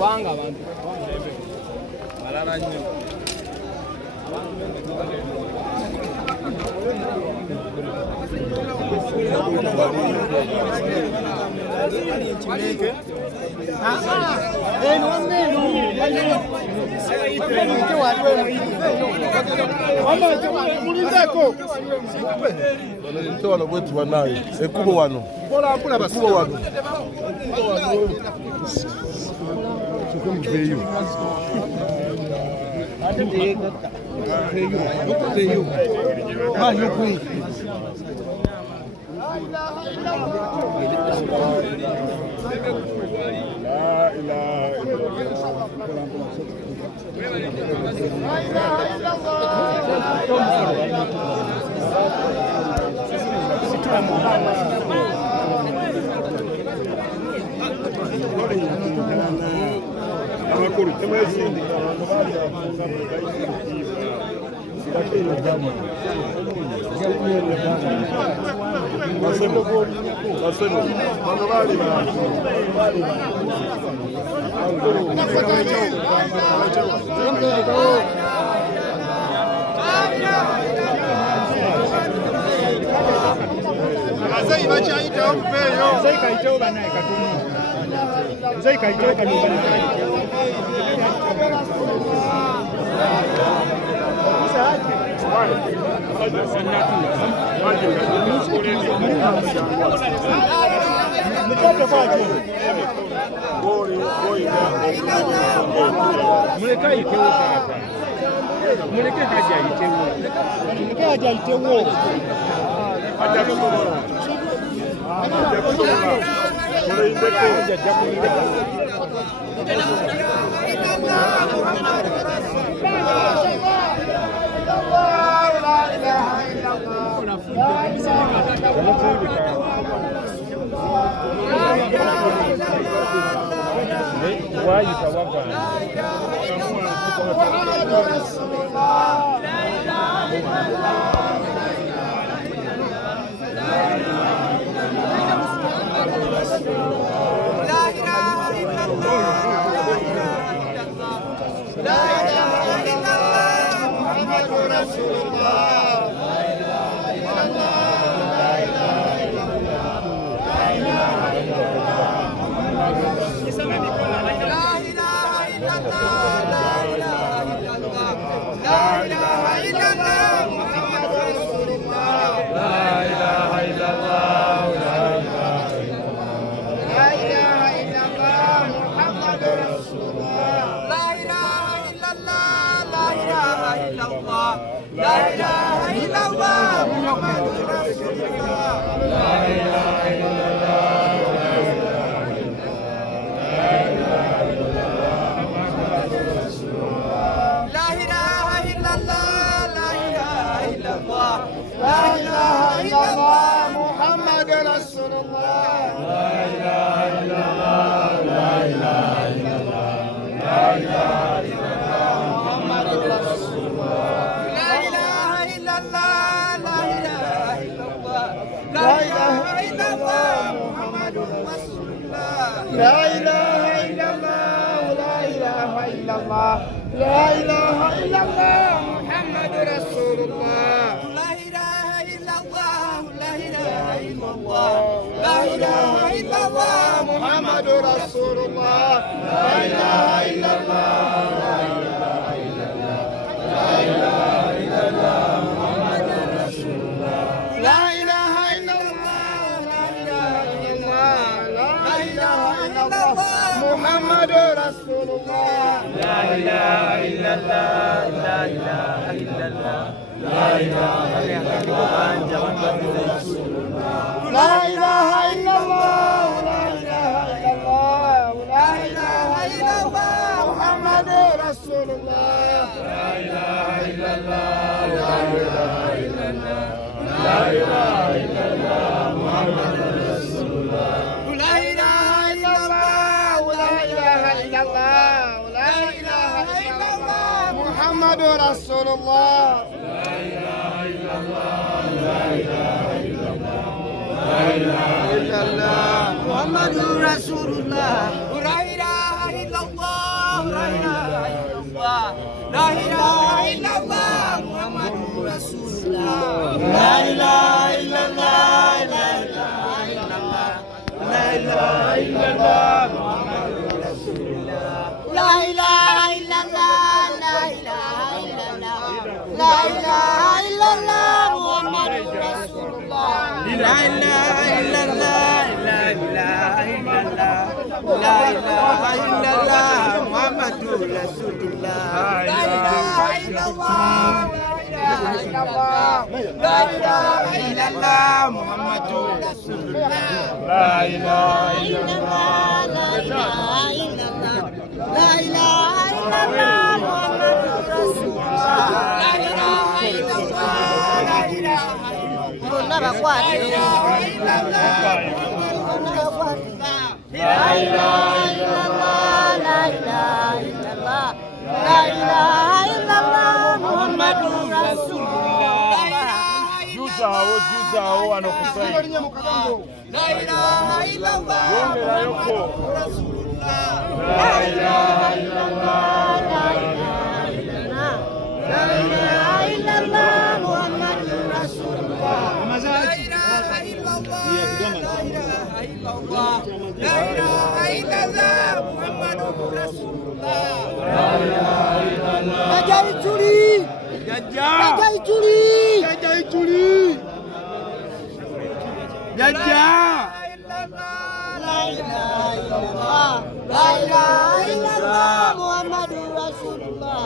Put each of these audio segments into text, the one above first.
Wanga abantu malala nnyo wano bwetu banaye ekubo wano ekubo wano veio محمد رسول الله Muhammadur Rasulullah. La ilaha illallah. La ilaha illallah. La ilaha illallah. Muhammadur Rasulullah. La ilaha illallah. La ilaha illallah. La ilaha illallah. Muhammadur Rasulullah. La ilaha illallah. La ilaha illallah. La ilaha illallah. Muhammadur Rasulullah. La ilaha illallah. La ilaha illallah. La ilaha illallah. Muhammadur Rasulullah. La ilaha illallah. La ilaha illallah. Muhammadur Rasulullah. La ilaha illallah. La ilaha illallah. La ilaha illallah. Muhammadur Rasulullah. La ilaha illallah. La ilaha illallah. La ilaha illallah. La ilaha illallah. La ilaha illallah. La ilaha illallah. Muhammadur Rasulullah. Juza hao wanakusaidia. La ilaha illallah. Muhammadur Rasulullah. La ilaha illallah. La ilaha illallah. La ilaha illallah. Muhammadur Rasulullah. La ilaha illallah. La ilaha illallah. La ilaha illallah. Muhammadur Rasulullah. La ilaha illallah. Gajah curi. Gajah curi. Gajah curi. Gajah. La ilaha illallah. La ilaha illallah. Muhammadur Rasulullah.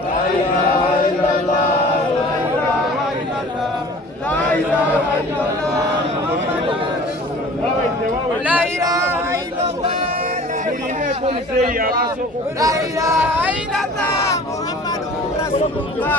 La ilaha illallah. La ilaha illallah. La ilaha illallah. Muhammadur Rasulullah. La ilaha illallah. La ilaha illallah. Muhammadur Rasulullah.